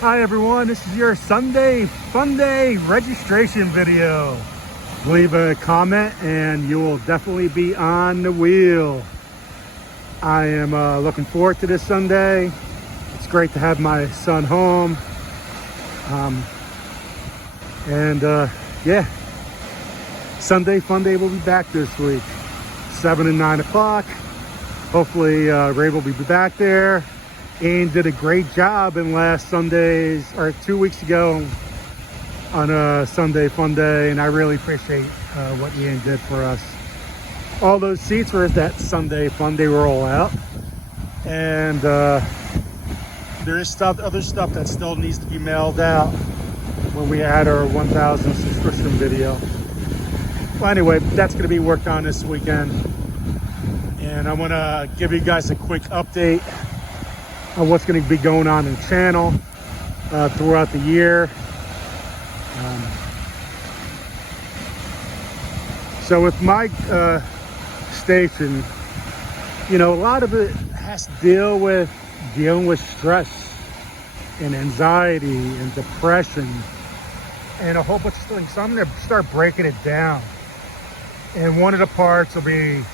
Hi everyone, this is your Sunday Funday registration video. Leave a comment and you will definitely be on the wheel. I am looking forward to this Sunday. It's great to have my son home. Yeah, Sunday Funday will be back this week, 7 and 9 o'clock. Hopefully Ray will be back there. Ian did a great job in last Sunday's, or 2 weeks ago, on a Sunday Funday, and I really appreciate what Ian did for us. All those seats were at that Sunday Funday rollout, and there is other stuff that still needs to be mailed out when we add our 1,000 subscription video. Well, anyway, that's going to be worked on this weekend, and I want to give you guys a quick update on what's going to be going on in the channel throughout the year. So with my station, you know, a lot of it has to dealing with stress and anxiety and depression and a whole bunch of things. So I'm going to start breaking it down. And one of the parts will be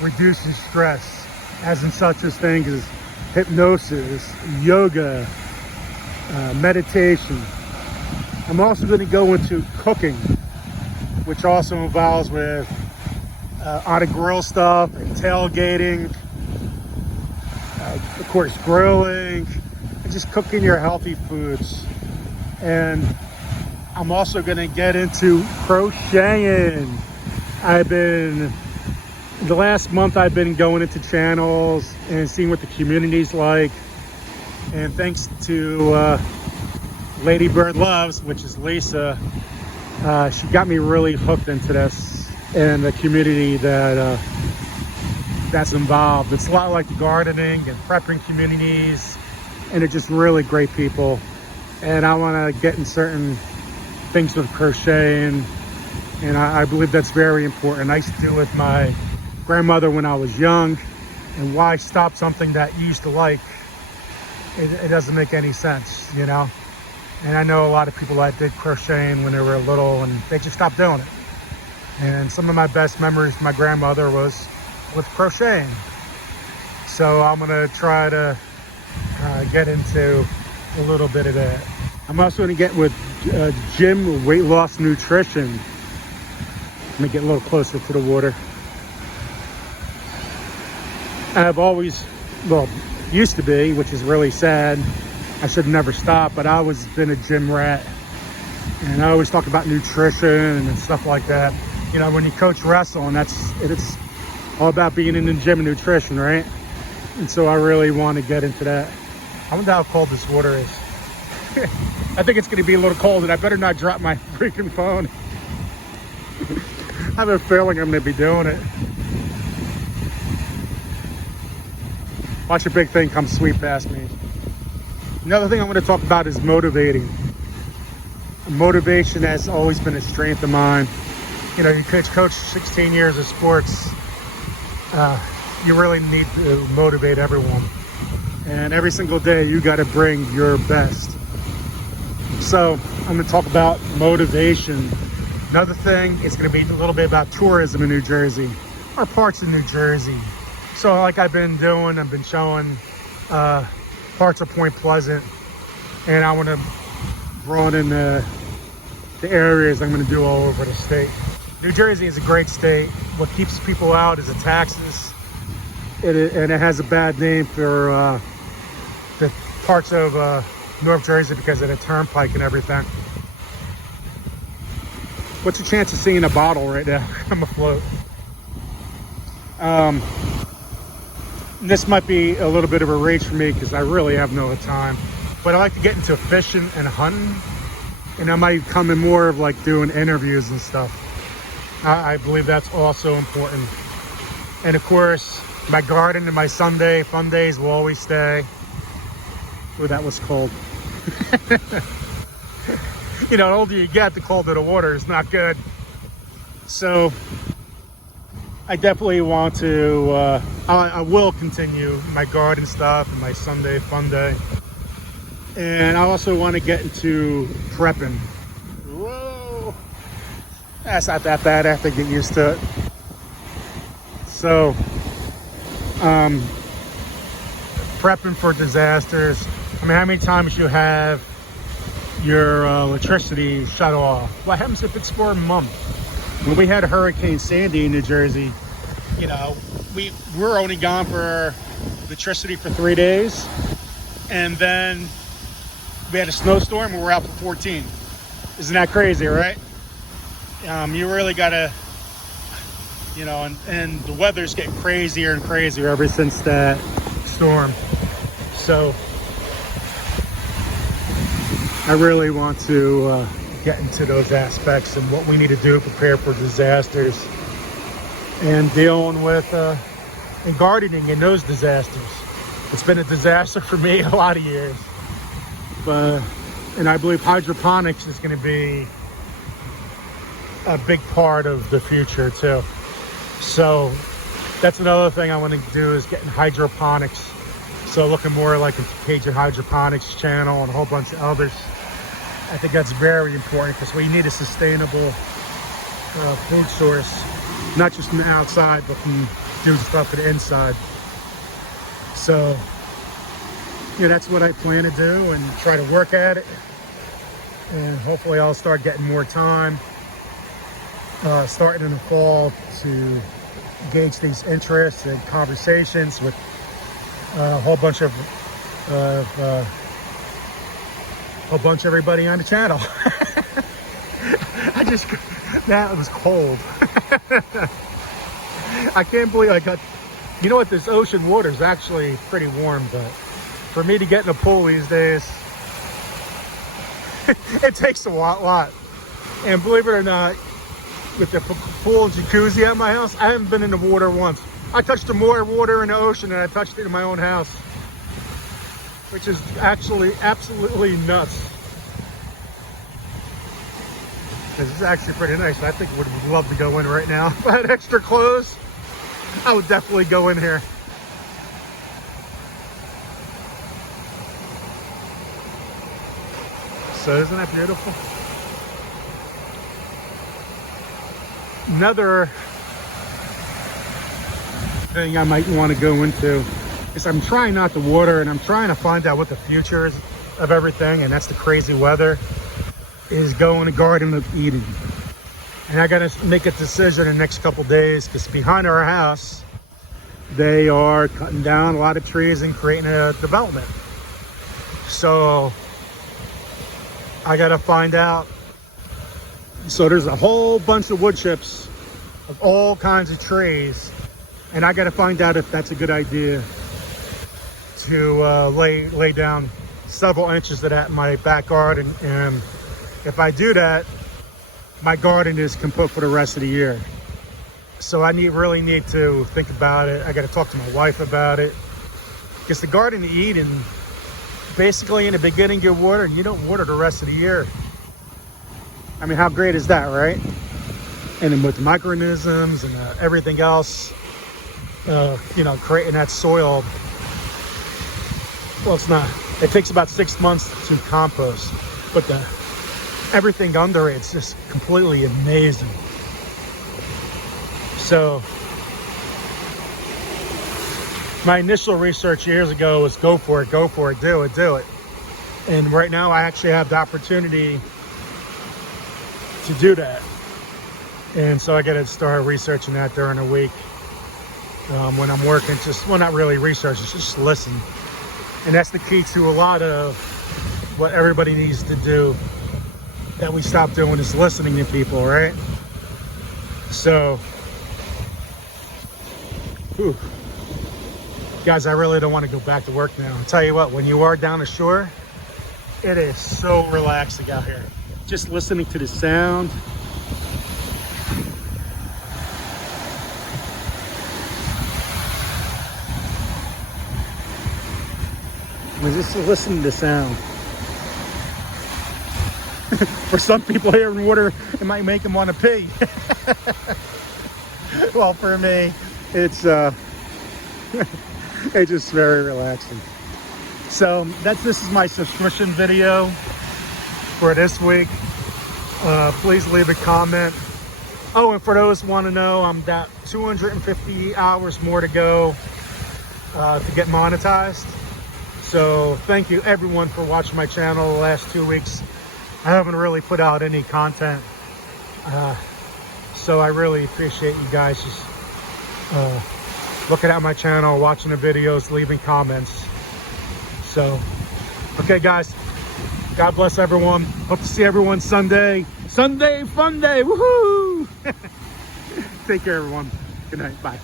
reducing stress, as in such as things as hypnosis, yoga, meditation. I'm also going to go into cooking, which also involves with on a grill stuff and tailgating, of course grilling, and just cooking your healthy foods. And I'm also going to get into crocheting. The last month I've been going into channels and seeing what the community's like. And thanks to Lady Bird Loves, which is Lisa, she got me really hooked into this and the community that's involved. It's a lot like the gardening and prepping communities, and they're just really great people. And I want to get in certain things with crocheting, and I believe that's very important. I used to do it with my grandmother when I was young, and why stop something that you used to like? It doesn't make any sense, you know? And I know a lot of people that did crocheting when they were little and they just stopped doing it. And some of my best memories of my grandmother was with crocheting. So I'm gonna try to get into a little bit of that. I'm also gonna get with gym weight loss nutrition. Let me get a little closer to the water. I've always, well, used to be, which is really sad. I should never stop, but I always been a gym rat. And I always talk about nutrition and stuff like that. You know, when you coach wrestling, it's all about being in the gym and nutrition, right? And so I really want to get into that. I wonder how cold this water is. I think it's going to be a little cold, and I better not drop my freaking phone. I have a feeling I'm going to be doing it. Watch a big thing come sweep past me. Another thing I want to talk about is motivating. Motivation has always been a strength of mine. You know, you coach 16 years of sports. You really need to motivate everyone. And every single day you got to bring your best. So I'm going to talk about motivation. Another thing is going to be a little bit about tourism in New Jersey, or parts of New Jersey. So like I've been doing, I've been showing parts of Point Pleasant, and I want to broaden the areas I'm going to do all over the state. New Jersey is a great state. What keeps people out is the taxes, and it has a bad name for the parts of North Jersey because of the turnpike and everything. What's your chance of seeing a bottle right now? I'm afloat. This might be a little bit of a reach for me because I really have no time. But I like to get into fishing and hunting. And I might come in more of like doing interviews and stuff. I believe that's also important. And of course, my garden and my Sunday fun days will always stay. Oh, that was cold. You know, the older you get, the colder the water is not good. So I definitely want to, I will continue my garden stuff and my Sunday fun day. And I also want to get into prepping. Whoa, that's not that bad. I have to get used to it. So, prepping for disasters. I mean, how many times you have your electricity shut off? What happens if it's for a month? When we had Hurricane Sandy in New Jersey, you know, we're only gone for electricity for 3 days, and then we had a snowstorm and we're out for 14. Isn't that crazy, right? You really gotta, you know, and the weather's getting crazier and crazier ever since that storm. So I really want to get into those aspects and what we need to do to prepare for disasters, and dealing with and gardening in those disasters. It's been a disaster for me a lot of years, but and I believe hydroponics is going to be a big part of the future too. So that's another thing I want to do, is getting hydroponics. So looking more like a Cajun Hydroponics channel and a whole bunch of others. I think that's very important, because we need a sustainable food source, not just from the outside, but from doing stuff to the inside. So, yeah, that's what I plan to do, and try to work at it. And hopefully I'll start getting more time starting in the fall to gauge these interests and conversations with a whole bunch of everybody on the channel. That was cold. I can't believe I got, you know what, this ocean water is actually pretty warm, but for me to get in a pool these days, it takes a lot. And believe it or not, with the pool and jacuzzi at my house, I haven't been in the water once. I touched more water in the ocean than I touched it in my own house, which is actually absolutely nuts. This is actually pretty nice. I think I would love to go in right now. If I had extra clothes, I would definitely go in here. So isn't that beautiful? Another thing I might want to go into is I'm trying not to water, and I'm trying to find out what the future is of everything, and that's the crazy weather, is going to Garden of Eden. And I got to make a decision in the next couple days, because behind our house, they are cutting down a lot of trees and creating a development. So I got to find out. So there's a whole bunch of wood chips of all kinds of trees, and I got to find out if that's a good idea to lay down several inches of that in my back garden. And if I do that, my garden is complete for the rest of the year. So I really need to think about it. I got to talk to my wife about it, because the Garden of Eden, basically in the beginning you water, and you don't water the rest of the year. I mean, how great is that, right? And then with the microorganisms and everything else, you know, creating that soil. Well, it's not. It takes about 6 months to compost, but everything under it's just completely amazing. So my initial research years ago was go for it, do it. And right now I actually have the opportunity to do that. And so I got to start researching that during the week when I'm working. Well, not really research, it's just listen. And that's the key to a lot of what everybody needs to do that we stop doing, is listening to people, right? So, whew. Guys, I really don't want to go back to work now. I'll tell you what, when you are down the shore, it is so relaxing out here. Just listening to the sound. Just listen to the sound. For some people here in water, it might make them want to pee. Well, for me, it's just very relaxing. So this is my subscription video for this week. Please leave a comment. Oh, and for those who want to know, I'm got 250 hours more to go to get monetized. So thank you everyone for watching my channel the last 2 weeks. I haven't really put out any content. So I really appreciate you guys just looking at my channel, watching the videos, leaving comments. So, okay guys, God bless everyone. Hope to see everyone Sunday. Sunday Funday, woohoo! Take care everyone. Good night, bye.